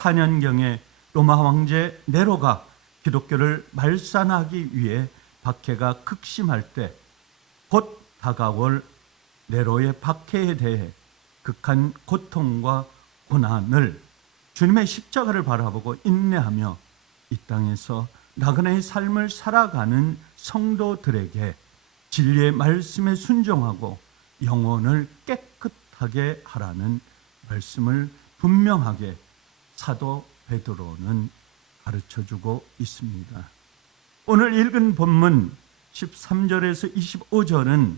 4년경에 로마 황제 네로가 기독교를 말살하기 위해 박해가 극심할 때 곧 다가올 네로의 박해에 대해 극한 고통과 고난을 주님의 십자가를 바라보고 인내하며 이 땅에서 나그네의 삶을 살아가는 성도들에게 진리의 말씀에 순종하고 영혼을 깨끗하게 하라는 말씀을 분명하게 사도 베드로는 가르쳐주고 있습니다. 오늘 읽은 본문 13절에서 25절은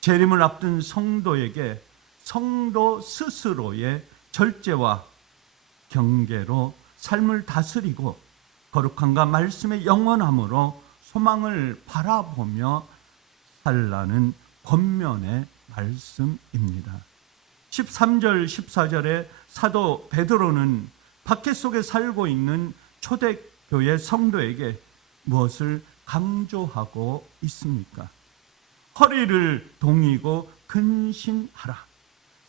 재림을 앞둔 성도에게 성도 스스로의 절제와 경계로 삶을 다스리고 거룩함과 말씀의 영원함으로 소망을 바라보며 살라는 권면의 말씀입니다. 13절, 14절에 사도 베드로는 박해 속에 살고 있는 초대교회 성도에게 무엇을 강조하고 있습니까? 허리를 동이고 근신하라.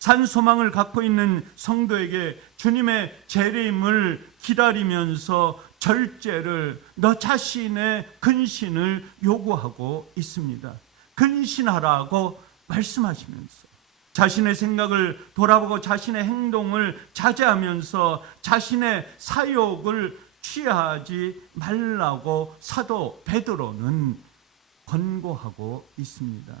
산 소망을 갖고 있는 성도에게 주님의 재림을 기다리면서 절제를, 너 자신의 근신을 요구하고 있습니다. 근신하라고 말씀하시면서 자신의 생각을 돌아보고 자신의 행동을 자제하면서 자신의 사욕을 취하지 말라고 사도 베드로는 권고하고 있습니다.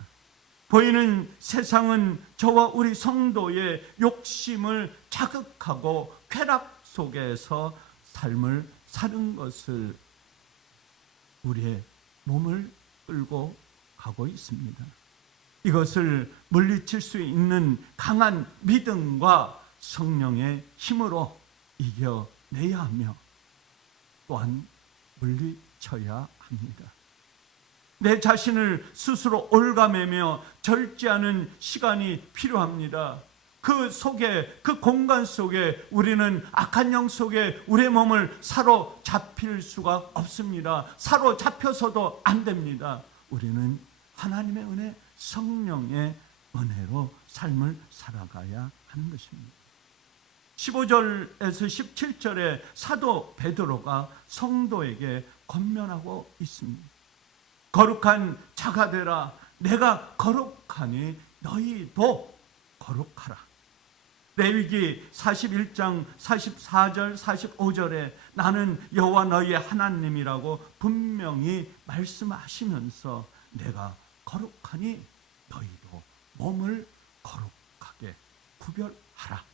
보이는 세상은 저와 우리 성도의 욕심을 자극하고 쾌락 속에서 삶을 사는 것을 우리의 몸을 끌고 가고 있습니다. 이것을 물리칠 수 있는 강한 믿음과 성령의 힘으로 이겨내야 하며 또한 물리쳐야 합니다. 내 자신을 스스로 올가매며 절제하는 시간이 필요합니다. 그 속에, 그 공간 속에 우리는 악한 영 속에 우리의 몸을 사로잡힐 수가 없습니다. 사로잡혀서도 안 됩니다. 우리는 하나님의 은혜, 성령의 은혜로 삶을 살아가야 하는 것입니다. 15절에서 17절에 사도 베드로가 성도에게 권면하고 있습니다. 거룩한 자가 되라. 내가 거룩하니 너희도 거룩하라. 레위기 41장 44절 45절에 나는 여호와 너희의 하나님이라고 분명히 말씀하시면서 내가 거룩하니 너희도 몸을 거룩하게 구별하라.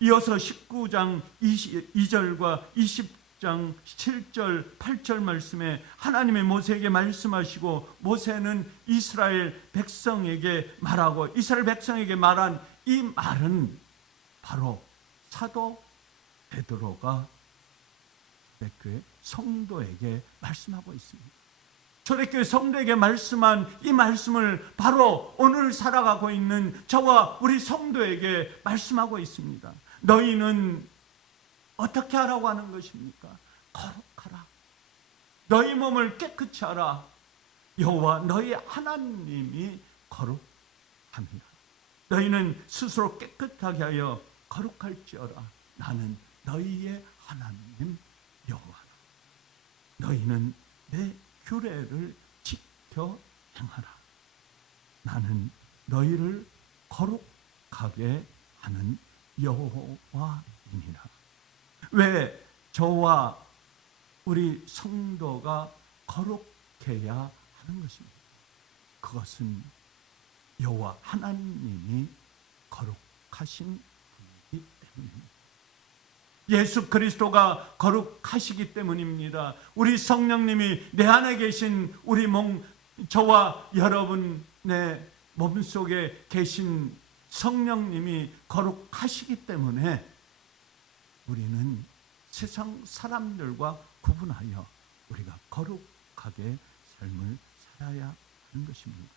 이어서 19장 22절과 20장 7절 8절 말씀에 하나님의 모세에게 말씀하시고 모세는 이스라엘 백성에게 말하고 이스라엘 백성에게 말한 이 말은 바로 사도 베드로가 초대교회 성도에게 말씀하고 있습니다. 초대교회 성도에게 말씀한 이 말씀을 바로 오늘 살아가고 있는 저와 우리 성도에게 말씀하고 있습니다. 너희는 어떻게 하라고 하는 것입니까? 거룩하라. 너희 몸을 깨끗이 하라. 여호와 너희 하나님이 거룩합니다. 너희는 스스로 깨끗하게 하여 거룩할지어라. 나는 너희의 하나님 여호와라. 너희는 내 규례를 지켜 행하라. 나는 너희를 거룩하게 하는 여호와이니라. 왜 저와 우리 성도가 거룩해야 하는 것입니다. 그것은 여호와 하나님이 거룩하신 분이기 때문입니다. 예수 그리스도가 거룩하시기 때문입니다. 우리 성령님이 내 안에 계신 우리 몸, 저와 여러분의 몸속에 계신 성령님이 거룩하시기 때문에 우리는 세상 사람들과 구분하여 우리가 거룩하게 삶을 살아야 하는 것입니다.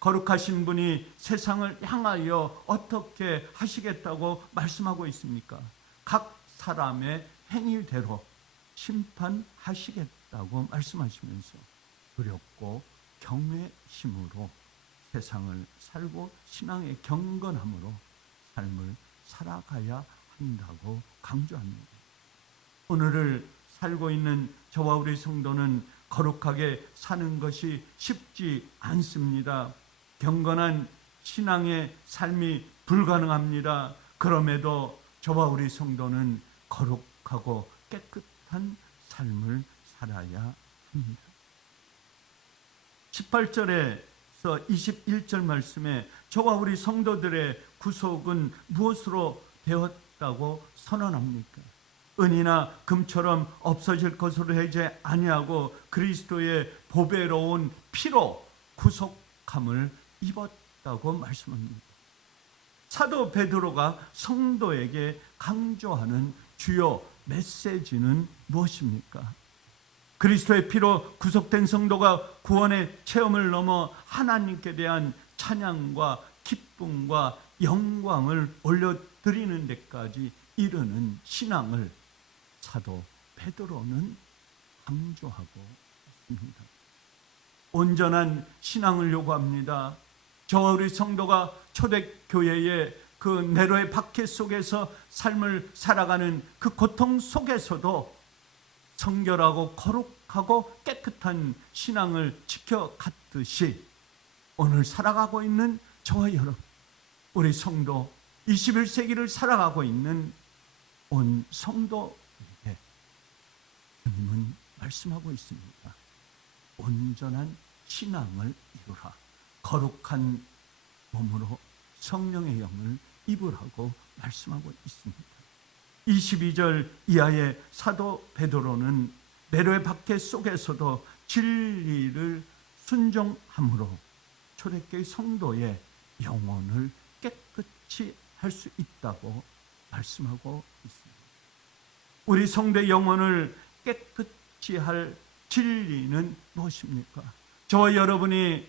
거룩하신 분이 세상을 향하여 어떻게 하시겠다고 말씀하고 있습니까? 각 사람의 행위대로 심판하시겠다고 말씀하시면서 두렵고 경외심으로 세상을 살고 신앙의 경건함으로 삶을 살아가야 한다고 강조합니다. 오늘을 살고 있는 저와 우리 성도는 거룩하게 사는 것이 쉽지 않습니다. 경건한 신앙의 삶이 불가능합니다. 그럼에도 저와 우리 성도는 거룩하고 깨끗한 삶을 살아야 합니다. 18절에서 21절 말씀에 저와 우리 성도들의 구속은 무엇으로 되었다고 선언합니까? 은이나 금처럼 없어질 것으로 하지 아니하고 그리스도의 보배로운 피로 구속함을 입었다고 말씀합니다. 사도 베드로가 성도에게 강조하는 주요 메시지는 무엇입니까? 그리스도의 피로 구속된 성도가 구원의 체험을 넘어 하나님께 대한 찬양과 기쁨과 영광을 올려드리는 데까지 이르는 신앙을 사도 베드로는 강조하고 있습니다. 온전한 신앙을 요구합니다. 저와 우리 성도가 초대교회의 그 네로의 박해 속에서 삶을 살아가는 그 고통 속에서도 성결하고 거룩하고 깨끗한 신앙을 지켜갔듯이 오늘 살아가고 있는 저와 여러분, 우리 성도 21세기를 살아가고 있는 온 성도에게 주님은 말씀하고 있습니다. 온전한 신앙을 이루라. 거룩한 몸으로 성령의 영을 입으라고 말씀하고 있습니다. 22절 이하의 사도 베드로는 네로의 박해 속에서도 진리를 순종함으로 초대교회 성도의 영혼을 깨끗이 할 수 있다고 말씀하고 있습니다. 우리 성도의 영혼을 깨끗이 할 진리는 무엇입니까? 저와 여러분이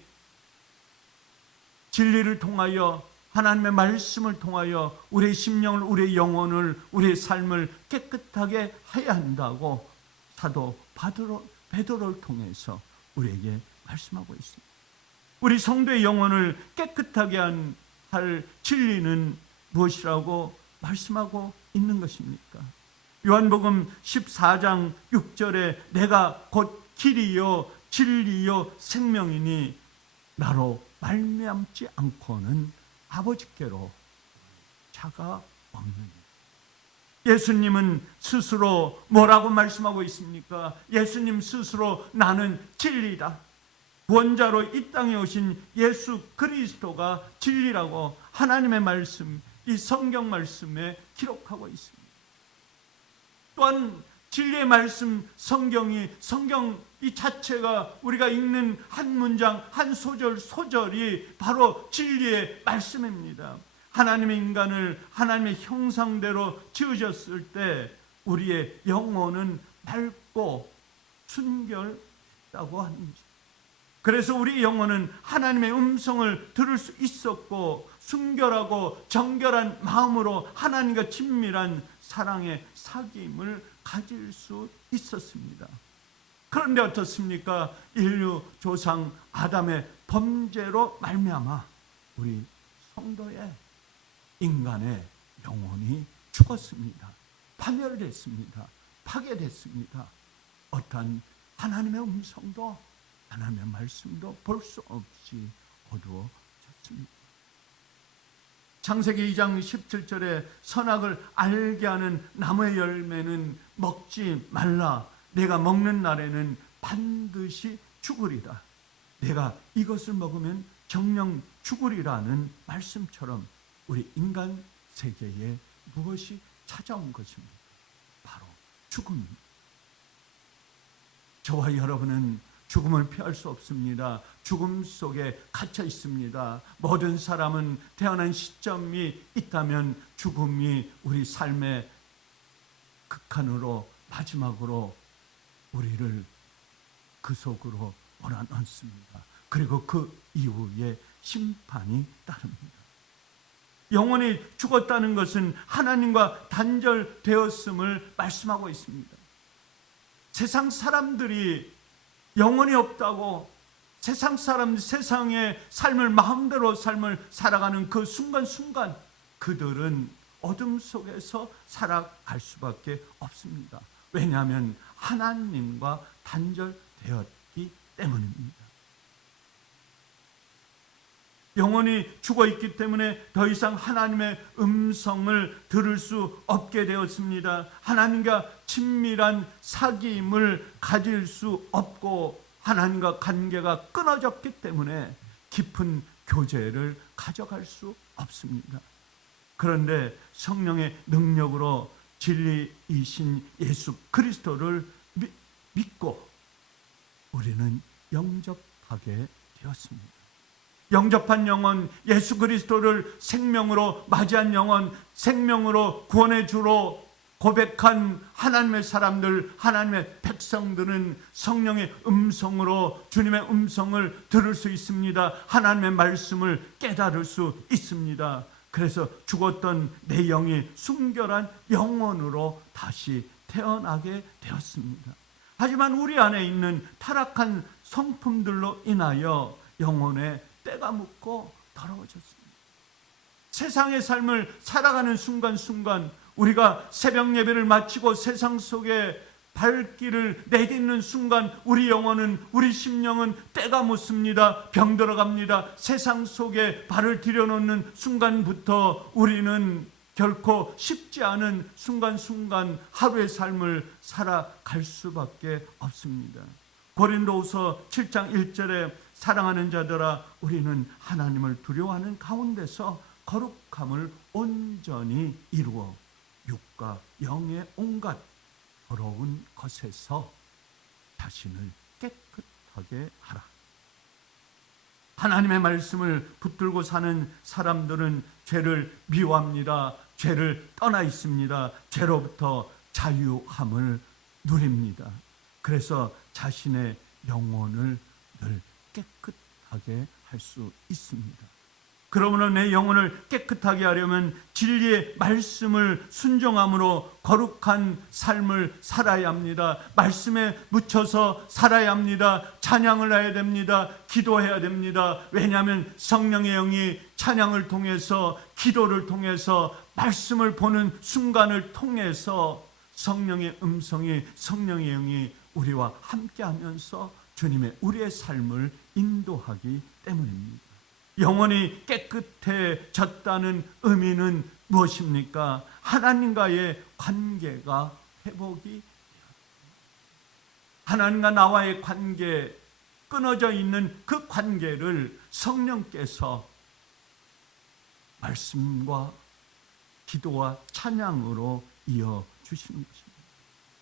진리를 통하여 하나님의 말씀을 통하여 우리의 심령을, 우리의 영혼을, 우리의 삶을 깨끗하게 해야 한다고 사도 베드로를 통해서 우리에게 말씀하고 있습니다. 우리 성도의 영혼을 깨끗하게 할 진리는 무엇이라고 말씀하고 있는 것입니까? 요한복음 14장 6절에 내가 곧 길이요 진리요 생명이니 나로 말미암지 않고는 아버지께로 자가 없느니라. 예수님은 스스로 뭐라고 말씀하고 있습니까? 예수님 스스로 나는 진리다. 구원자로 이 땅에 오신 예수 그리스도가 진리라고 하나님의 말씀, 이 성경 말씀에 기록하고 있습니다. 또한 진리의 말씀 성경 이 자체가 우리가 읽는 한 문장 한 소절이 바로 진리의 말씀입니다. 하나님의 인간을 하나님의 형상대로 지으셨을 때 우리의 영혼은 맑고 순결하다고 합니다. 그래서 우리 영혼은 하나님의 음성을 들을 수 있었고 순결하고 정결한 마음으로 하나님과 친밀한 사랑의 사귐을 가질 수 있었습니다. 그런데 어떻습니까? 인류 조상 아담의 범죄로 말미암아 우리 성도의 인간의 영혼이 죽었습니다. 파멸됐습니다. 파괴됐습니다. 어떤 하나님의 음성도 하나님의 말씀도 볼 수 없이 어두워졌습니다. 창세기 2장 17절에 선악을 알게 하는 나무의 열매는 먹지 말라. 내가 먹는 날에는 반드시 죽으리라. 내가 이것을 먹으면 정령 죽으리라는 말씀처럼 우리 인간 세계에 무엇이 찾아온 것입니까? 바로 죽음입니다. 저와 여러분은 죽음을 피할 수 없습니다. 죽음 속에 갇혀 있습니다. 모든 사람은 태어난 시점이 있다면 죽음이 우리 삶의 극한으로 마지막으로 우리를 그 속으로 몰아넣습니다. 그리고 그 이후에 심판이 따릅니다. 영혼이 죽었다는 것은 하나님과 단절되었음을 말씀하고 있습니다. 세상 사람들이 영혼이 없다고 세상의 삶을 마음대로 삶을 살아가는 그 순간순간 그들은 어둠 속에서 살아갈 수밖에 없습니다. 왜냐하면 하나님과 단절되었기 때문입니다. 영혼이 죽어있기 때문에 더 이상 하나님의 음성을 들을 수 없게 되었습니다. 하나님과 친밀한 사귐을 가질 수 없고 하나님과 관계가 끊어졌기 때문에 깊은 교제를 가져갈 수 없습니다. 그런데 성령의 능력으로 진리이신 예수 그리스도를 믿고 우리는 영접하게 되었습니다. 영접한 영혼, 예수 그리스도를 생명으로 맞이한 영혼, 생명으로 구원의 주로 고백한 하나님의 사람들, 하나님의 백성들은 성령의 음성으로 주님의 음성을 들을 수 있습니다. 하나님의 말씀을 깨달을 수 있습니다. 그래서 죽었던 내 영이 순결한 영혼으로 다시 태어나게 되었습니다. 하지만 우리 안에 있는 타락한 성품들로 인하여 영혼의 때가 묻고 더러워졌습니다. 세상의 삶을 살아가는 순간순간 우리가 새벽 예배를 마치고 세상 속에 발길을 내딛는 순간 우리 영혼은, 우리 심령은 때가 묻습니다. 병들어갑니다. 세상 속에 발을 들여놓는 순간부터 우리는 결코 쉽지 않은 순간순간 하루의 삶을 살아갈 수밖에 없습니다. 고린도후서 7장 1절에 사랑하는 자들아 우리는 하나님을 두려워하는 가운데서 거룩함을 온전히 이루어 육과 영의 온갖 더러운 것에서 자신을 깨끗하게 하라. 하나님의 말씀을 붙들고 사는 사람들은 죄를 미워합니다. 죄를 떠나 있습니다. 죄로부터 자유함을 누립니다. 그래서 자신의 영혼을 늘 깨끗하게 할 수 있습니다. 그러므로 내 영혼을 깨끗하게 하려면 진리의 말씀을 순종함으로 거룩한 삶을 살아야 합니다. 말씀에 묻혀서 살아야 합니다. 찬양을 해야 됩니다. 기도해야 됩니다. 왜냐하면 성령의 영이 찬양을 통해서, 기도를 통해서, 말씀을 보는 순간을 통해서 성령의 음성이, 성령의 영이 우리와 함께하면서 주님의 우리의 삶을 인도하기 때문입니다. 영혼이 깨끗해졌다는 의미는 무엇입니까? 하나님과의 관계가 회복이, 하나님과 나와의 관계, 끊어져 있는 그 관계를 성령께서 말씀과 기도와 찬양으로 이어주시는 것입니다.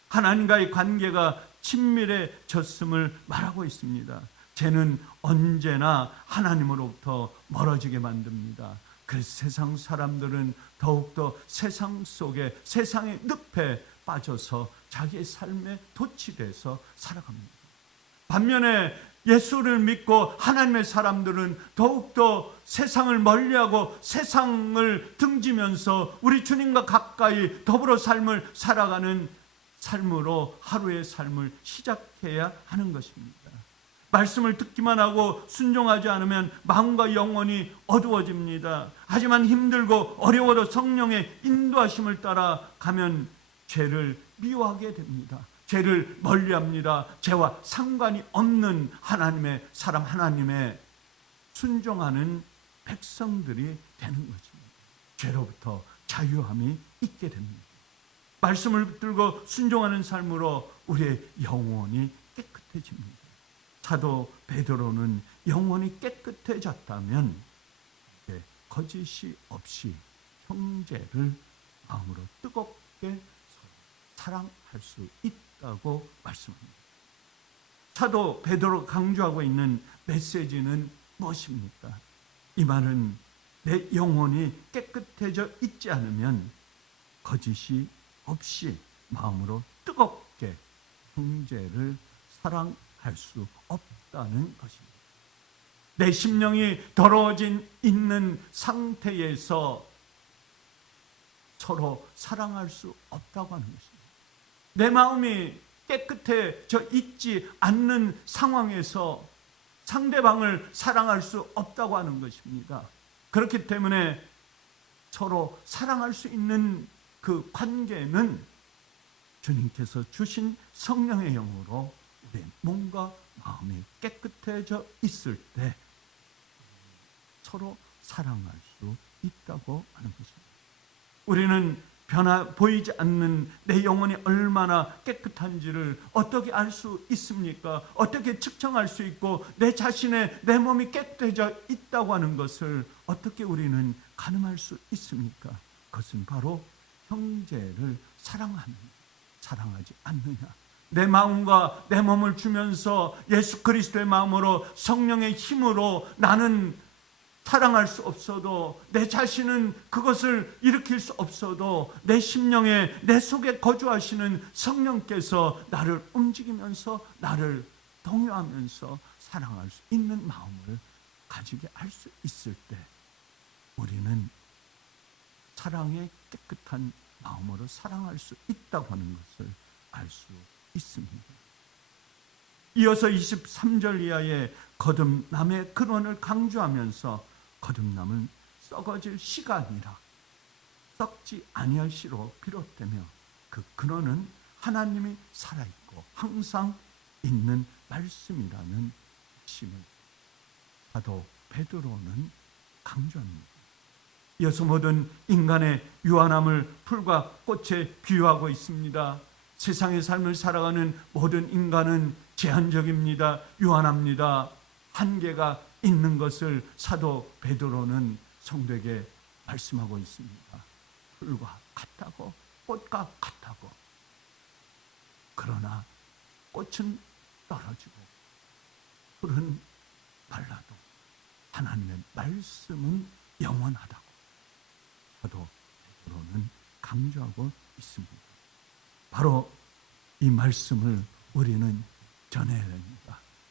하나님과의 관계가 친밀해졌음을 말하고 있습니다. 죄는 언제나 하나님으로부터 멀어지게 만듭니다. 그래서 세상 사람들은 더욱더 세상 속에, 세상의 늪에 빠져서 자기의 삶에 도취돼서 살아갑니다. 반면에 예수를 믿고 하나님의 사람들은 더욱더 세상을 멀리하고 세상을 등지면서 우리 주님과 가까이 더불어 삶을 살아가는 삶으로 하루의 삶을 시작해야 하는 것입니다. 말씀을 듣기만 하고 순종하지 않으면 마음과 영혼이 어두워집니다. 하지만 힘들고 어려워도 성령의 인도하심을 따라 가면 죄를 미워하게 됩니다. 죄를 멀리합니다. 죄와 상관이 없는 하나님의 사람, 하나님의 순종하는 백성들이 되는 것입니다. 죄로부터 자유함이 있게 됩니다. 말씀을 붙들고 순종하는 삶으로 우리의 영혼이 깨끗해집니다. 사도 베드로는 영혼이 깨끗해졌다면 이제 거짓이 없이 형제를 마음으로 뜨겁게 사랑할 수 있다고 말씀합니다. 사도 베드로 강조하고 있는 메시지는 무엇입니까? 이 말은 내 영혼이 깨끗해져 있지 않으면 거짓이 없이 마음으로 뜨겁게 형제를 사랑할 수 없다는 것입니다. 내 심령이 더러워진 있는 상태에서 서로 사랑할 수 없다고 하는 것입니다. 내 마음이 깨끗해져 있지 않는 상황에서 상대방을 사랑할 수 없다고 하는 것입니다. 그렇기 때문에 서로 사랑할 수 있는 그 관계는 주님께서 주신 성령의 영으로 우리의 몸과 마음이 깨끗해져 있을 때 서로 사랑할 수 있다고 하는 것입니다. 우리는 보이지 않는 내 영혼이 얼마나 깨끗한지를 어떻게 알 수 있습니까? 어떻게 측정할 수 있고 내 자신의 내 몸이 깨끗해져 있다고 하는 것을 어떻게 우리는 가늠할 수 있습니까? 그것은 바로 형제를 사랑하지 않느냐. 내 마음과 내 몸을 주면서 예수 그리스도의 마음으로 성령의 힘으로 나는 사랑할 수 없어도, 내 자신은 그것을 일으킬 수 없어도 내 심령에, 내 속에 거주하시는 성령께서 나를 움직이면서 나를 동요하면서 사랑할 수 있는 마음을 가지게 할 수 있을 때 우리는 사랑의 깨끗한 마음으로 사랑할 수 있다고 하는 것을 알 수 있습니다. 이어서 23절 이하의 거듭남의 근원을 강조하면서 거듭남은 썩어질 시가 아니라 썩지 아니할 시로 비롯되며 그 근원은 하나님이 살아있고 항상 있는 말씀이라는 핵심을 사도 베드로는 강조합니다. 이어서 모든 인간의 유한함을 풀과 꽃에 비유하고 있습니다. 세상의 삶을 살아가는 모든 인간은 제한적입니다. 유한합니다. 한계가 있는 것을 사도 베드로는 성도에게 말씀하고 있습니다. 풀과 같다고, 꽃과 같다고. 그러나 꽃은 떨어지고 풀은 말라도 하나님의 말씀은 영원하다고 사도 베드로는 강조하고 있습니다. 바로 이 말씀을 우리는 전해야 됩니다.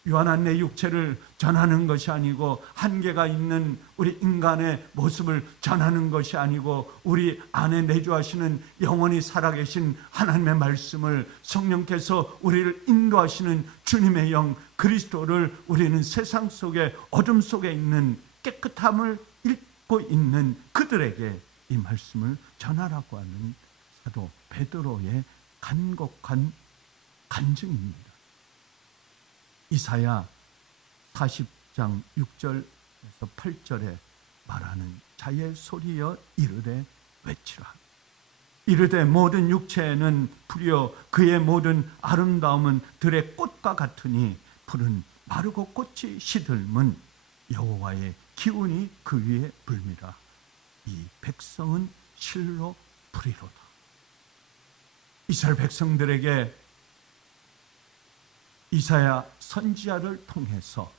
유한한 내 육체를 전하는 것이 아니고, 한계가 있는 우리 인간의 모습을 전하는 것이 아니고, 우리 안에 내주하시는 영원히 살아계신 하나님의 말씀을, 성령께서 우리를 인도하시는 주님의 영 그리스도를 우리는 세상 속에, 어둠 속에 있는 깨끗함을 읽고 있는 그들에게 이 말씀을 전하라고 하는 사도 베드로의 간곡한 간증입니다. 이사야 40장 6절에서 8절에 말하는 자의 소리여 이르되 외치라. 이르되 모든 육체에는 풀이요 그의 모든 아름다움은 들의 꽃과 같으니 풀은 마르고 꽃이 시들면 여호와의 기운이 그 위에 불미라. 이 백성은 실로 풀이로다. 이스라엘 백성들에게 이사야 선지자를 통해서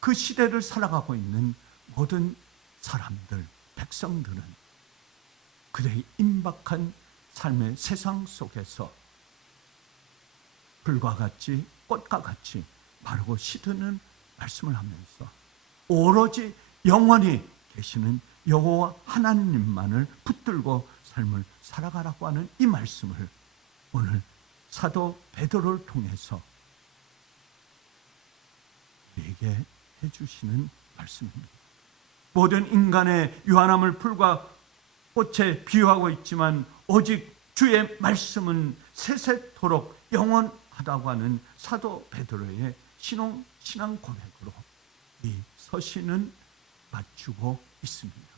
그 시대를 살아가고 있는 모든 사람들, 백성들은 그들의 임박한 삶의 세상 속에서 풀과 같이, 꽃과 같이 마르고 시드는 말씀을 하면서 오로지 영원히 계시는 여호와 하나님만을 붙들고 삶을 살아가라고 하는 이 말씀을 오늘 사도 베드로를 통해서 우리에게 해주시는 말씀입니다. 모든 인간의 유한함을 풀과 꽃에 비유하고 있지만 오직 주의 말씀은 세세토록 영원하다고 하는 사도 베드로의 신앙 고백으로 이 서신은 맞추고 있습니다.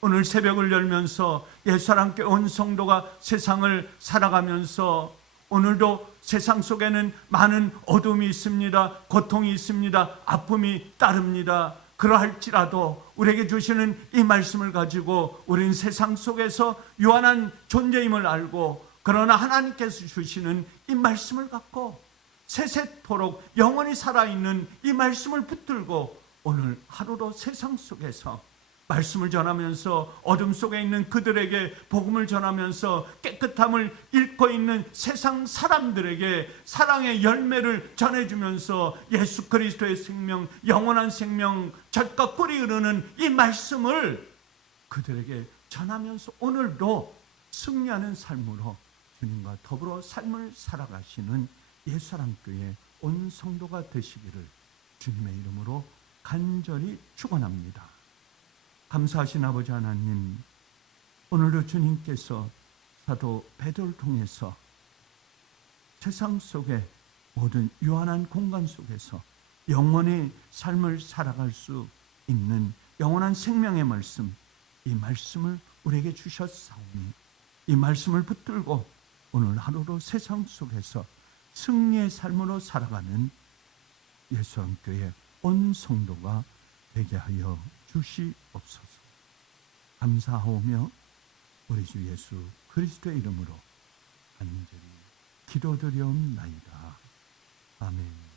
오늘 새벽을 열면서 예수와 함께 온 성도가 세상을 살아가면서 오늘도 세상 속에는 많은 어둠이 있습니다. 고통이 있습니다. 아픔이 따릅니다. 그러할지라도 우리에게 주시는 이 말씀을 가지고 우리는 세상 속에서 유한한 존재임을 알고, 그러나 하나님께서 주시는 이 말씀을 갖고 세세토록 영원히 살아있는 이 말씀을 붙들고 오늘 하루도 세상 속에서 말씀을 전하면서 어둠 속에 있는 그들에게 복음을 전하면서 깨끗함을 잃고 있는 세상 사람들에게 사랑의 열매를 전해주면서 예수 그리스도의 생명, 영원한 생명, 젖과 꿀이 흐르는 이 말씀을 그들에게 전하면서 오늘도 승리하는 삶으로 주님과 더불어 삶을 살아가시는 예수사랑교회 온 성도가 되시기를 주님의 이름으로 간절히 축원합니다. 감사하신 아버지 하나님, 오늘도 주님께서 사도 베드로를 통해서 세상 속에 모든 유한한 공간 속에서 영원히 삶을 살아갈 수 있는 영원한 생명의 말씀, 이 말씀을 우리에게 주셨사오니 이 말씀을 붙들고 오늘 하루도 세상 속에서 승리의 삶으로 살아가는 예수함교회 온 성도가 되게 하여 주시옵소서. 감사하오며 우리 주 예수 그리스도의 이름으로 간절히 기도드리옵나이다. 아멘.